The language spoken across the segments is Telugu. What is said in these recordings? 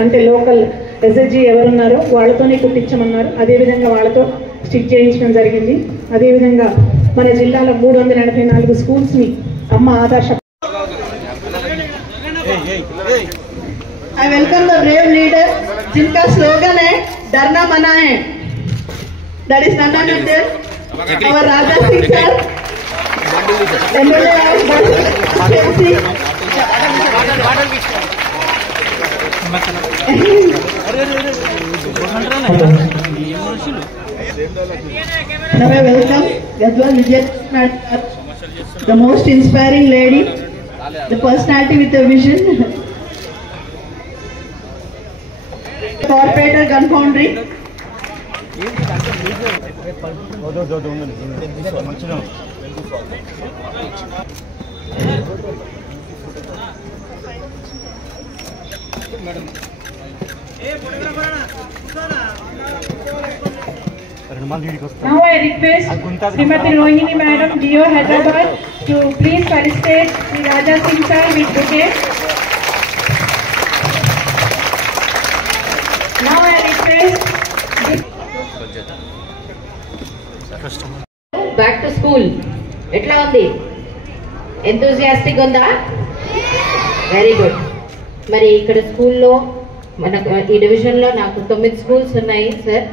అంటే లోకల్ ఎస్ఎస్జీ ఎవరున్నారో వాళ్ళతోనే కుట్టించమన్నారు. అదేవిధంగా వాళ్ళతో స్టిచ్ చేయించడం జరిగింది. అదేవిధంగా మన జిల్లాలో 384 స్కూల్స్ని అమ్మ ఆదర్శ. I welcome the brave leaders जिनका स्लोगन है डरना मना है. That is none other than our Raja Singh sir, MLA of Basti. Now I welcome Gadwal Vijay, the most inspiring lady, the personality with a vision. Corporator Gun Foundry. Now I request Srimati Rohini Madam, DO Hyderabad, to please felicitate the Raja Singh sir with bouquet. Now I request back to school. ఎట్లా ఉంది? ఎంతూజియాస్టిక్ ఉందా? Very good. మరి ఇక్కడ స్కూల్లో మనకు ఈ డివిజన్లో నాకు 9 స్కూల్స్ ఉన్నాయి సార్,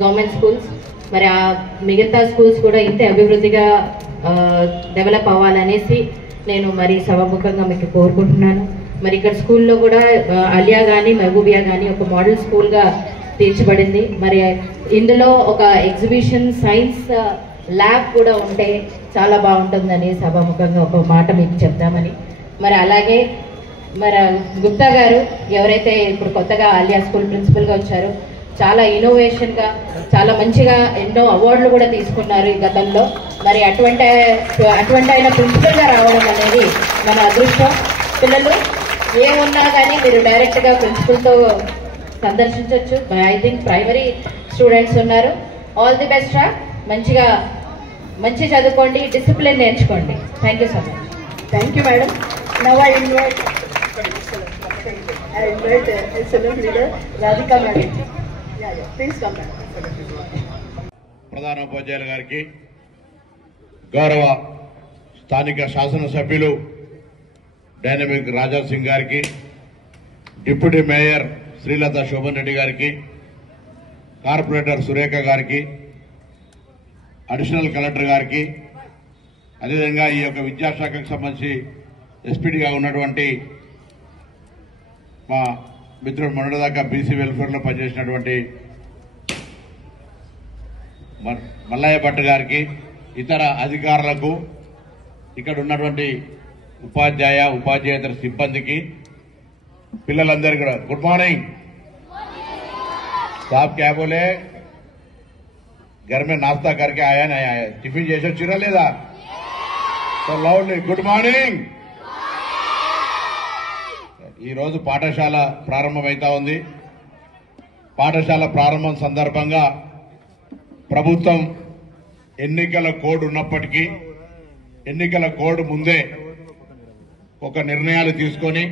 గవర్నమెంట్ స్కూల్స్. మరి ఆ మిగతా స్కూల్స్ కూడా ఇంత అభివృద్ధిగా డెవలప్ అవ్వాలనేసి నేను మరి సభాముఖంగా మీకు కోరుకుంటున్నాను. మరి ఇక్కడ స్కూల్లో కూడా అలియా కానీ మహబూబియా కానీ ఒక మోడల్ స్కూల్గా తీర్చబడింది. మరి ఇందులో ఒక ఎగ్జిబిషన్ సైన్స్ ల్యాబ్ కూడా ఉంటే చాలా బాగుంటుందని సభాముఖంగా ఒక మాట మీకు చెప్తామని. మరి అలాగే మరి గుప్తా గారు ఎవరైతే ఇప్పుడు కొత్తగా ఆలియా స్కూల్ ప్రిన్సిపల్గా వచ్చారో చాలా ఇన్నోవేషన్గా చాలా మంచిగా ఎన్నో అవార్డులు కూడా తీసుకున్నారు ఈ గతంలో. మరి అటువంటి ఆయన ప్రిన్సిపల్గా రావడం అనేది మన అదృష్టం. పిల్లలు ఏమున్నా కానీ మీరు డైరెక్ట్గా ప్రిన్సిపల్తో సందర్శించవచ్చు. ఐ థింక్ ప్రైమరీ స్టూడెంట్స్ ఉన్నారు. ఆల్ ది బెస్ట్ రా, మంచి చదువుకోండి, డిసిప్లిన్ నేర్చుకోండి. Thank you so much. Thank you, madam. Now I invite excellent leader Radhika madam. Yeah, please come back. ప్రధాన ఉపాధ్యాయులు గారికి, గౌరవ స్థానిక శాసనసభ్యులు డైనమిక్ రాజా సింగ్ గారికి, డిప్యూటీ మేయర్ శ్రీలత శోభన్ రెడ్డి గారికి, కార్పొరేటర్ సురేఖ గారికి, అడిషనల్ కలెక్టర్ గారికి, అదేవిధంగా ఈ యొక్క విద్యాశాఖకు సంబంధించి ఎస్పీడీగా ఉన్నటువంటి మా మిత్రుడు మొన్నటిదాకా బీసీ వెల్ఫేర్లో పనిచేసినటువంటి మల్లయ్య భట్ గారికి, ఇతర అధికారులకు, ఇక్కడ ఉన్నటువంటి ఉపాధ్యాయేతర సిబ్బందికి, పిల్లలందరికీ కూడా గుడ్ మార్నింగ్. साहब क्या बोले? घर में नाश्ता करके आया नहीं आया? टिफिन చేసి వచ్చిరా లేదా? So loudly good morning. ఈరోజు పాఠశాల ప్రారంభమైతా ఉంది. పాఠశాల ప్రారంభం సందర్భంగా ప్రభుత్వం ఎన్నికల కోడ్ ఉన్నప్పటికీ ఎన్నికల కోడ్ ముందే ఒక నిర్ణయాలు తీసుకొని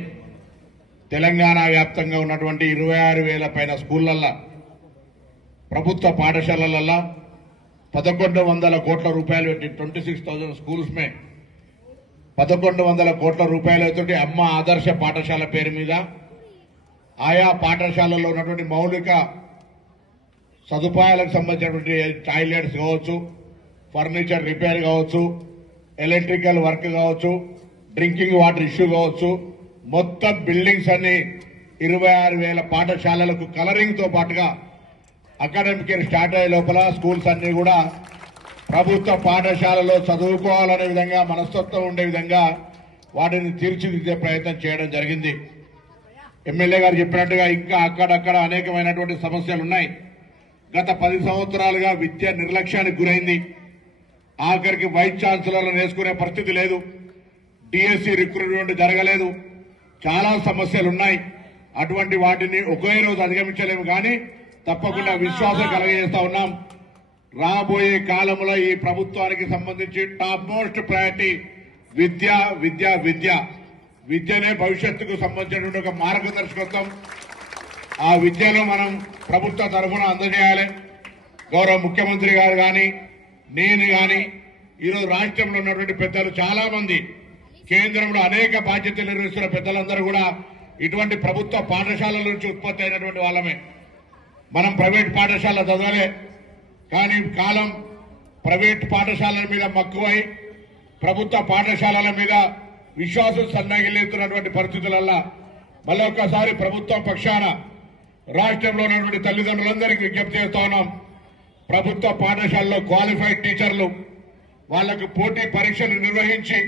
తెలంగాణ వ్యాప్తంగా ఉన్నటువంటి 26,000 పైన స్కూళ్లల్లో, ప్రభుత్వ పాఠశాలలలో 1,100 కోట్ల రూపాయలు పెట్టి 26,000 स्कूल्स में 1100 కోట్ల రూపాయలతో అమ్మ ఆదర్శ పాఠశాల పేరు మీద ఆయా పాఠశాలల్లో ఉన్నటువంటి మౌలిక సదుపాయాలకు సంబంధించినటువంటి టాయిలెట్స్ కావచ్చు, ఫర్నిచర్ రిపేర్ కావచ్చు, ఎలక్ట్రికల్ వర్క్ కావచ్చు, డ్రింకింగ్ వాటర్ ఇష్యూ కావచ్చు, మొత్తం బిల్డింగ్స్ అన్ని 26,000 పాఠశాలలకు కలరింగ్ తో పాటుగా అకాడమిక్ ఇయర్ స్టార్ట్ అయ్యే లోపల స్కూల్స్ అన్ని కూడా ప్రభుత్వ పాఠశాలలో చదువుకోవాలనే విధంగా మనస్తత్వం ఉండే విధంగా వాటిని తీర్చిదిద్దే ప్రయత్నం చేయడం జరిగింది. ఎమ్మెల్యే గారు చెప్పినట్టుగా ఇంకా అక్కడక్కడ అనేకమైనటువంటి సమస్యలు ఉన్నాయి. గత 10 సంవత్సరాలుగా విద్య నిర్లక్ష్యానికి గురైంది. ఆఖరికి వైస్ ఛాన్సలర్లను వేసుకునే పరిస్థితి లేదు. డిఎస్సి రిక్రూట్మెంట్ జరగలేదు. చాలా సమస్యలున్నాయి. అటువంటి వాటిని ఒకే రోజు అధిగమించలేము, కానీ తప్పకుండా విశ్వాసం కలగజేస్తా ఉన్నాం. రాబోయే కాలంలో ఈ ప్రభుత్వానికి సంబంధించి టాప్ మోస్ట్ ప్రయారిటీ విద్య విద్య విద్య విద్యనే భవిష్యత్తుకు సంబంధించినటువంటి ఒక మార్గదర్శకత్వం. ఆ విద్యను మనం ప్రభుత్వ తరఫున అందజేయాలి. గౌరవ ముఖ్యమంత్రి గారు కానీ, నేను కానీ, ఈరోజు రాష్ట్రంలో ఉన్నటువంటి పెద్దలు చాలా మంది, కేంద్రంలో అనేక బాధ్యతలు నిర్వహిస్తున్న పెద్దలందరూ కూడా ఇటువంటి ప్రభుత్వ పాఠశాలల నుంచి ఉత్పత్తి అయినటువంటి వాళ్ళమే. మనం ప్రైవేట్ పాఠశాల చదవలే, కానీ కాలం ప్రైవేట్ పాఠశాలల మీద మక్కువై ప్రభుత్వ పాఠశాలల మీద విశ్వాసం సన్నగిల్లుతున్నటువంటి పరిస్థితులల్లో మళ్ళొక్కసారి ప్రభుత్వం పక్షాన రాష్ట్రంలో ఉన్నటువంటి తల్లిదండ్రులందరికీ విజ్ఞప్తి చేస్తా ఉన్నాం. ప్రభుత్వ పాఠశాలలో క్వాలిఫైడ్ టీచర్లు వాళ్లకు పోటీ పరీక్షలు నిర్వహించి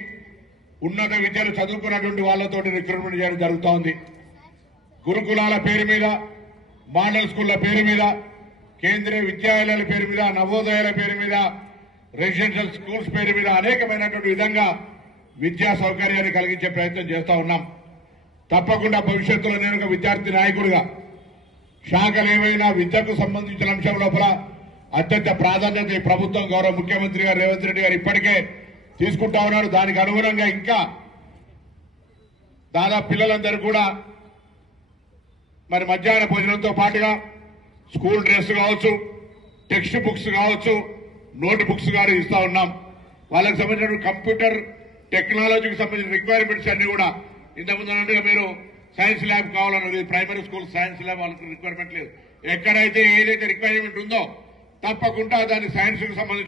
ఉన్నత విద్యను చదువుకున్నటువంటి వాళ్లతో రిక్రూట్మెంట్ చేయడం జరుగుతోంది. గురుకులాల పేరు మీద, మోడల్ స్కూళ్ల పేరు మీద, కేంద్రీయ విద్యాలయాల పేరు మీద, నవోదయాల పేరు మీద, రెసిడెన్షియల్ స్కూల్స్ పేరు మీద అనేకమైనటువంటి విధంగా విద్యా సౌకర్యాన్ని కలిగించే ప్రయత్నం చేస్తా ఉన్నాం. తప్పకుండా భవిష్యత్తులో నేను ఒక విద్యార్థి నాయకుడిగా శాఖలు ఏమైనా విద్యకు సంబంధించిన అంశం లోపల అత్యంత ప్రాధాన్యత ఈ ప్రభుత్వం గౌరవ ముఖ్యమంత్రి గారు రేవంత్ రెడ్డి గారు ఇప్పటికే తీసుకుంటా ఉన్నారు. దానికి అనుగుణంగా ఇంకా దాదాపు పిల్లలందరూ కూడా మరి మధ్యాహ్న భోజనంతో పాటుగా స్కూల్ డ్రెస్ కావచ్చు, టెక్స్ట్ బుక్స్ కావచ్చు, నోట్ బుక్స్ కూడా ఇస్తా ఉన్నాం. వాళ్ళకి సంబంధించిన కంప్యూటర్ టెక్నాలజీకి సంబంధించిన రిక్వైర్మెంట్స్ అన్ని కూడా ఇంతకుముందు అన్నట్టుగా మీరు సైన్స్ ల్యాబ్ కావాలన్నది ప్రైమరీ స్కూల్ సైన్స్ ల్యాబ్ వాళ్ళకి రిక్వైర్మెంట్ లేదు. ఎక్కడైతే ఏదైతే రిక్వైర్మెంట్ ఉందో తప్పకుండా దాని సైన్స్ కు సంబంధించి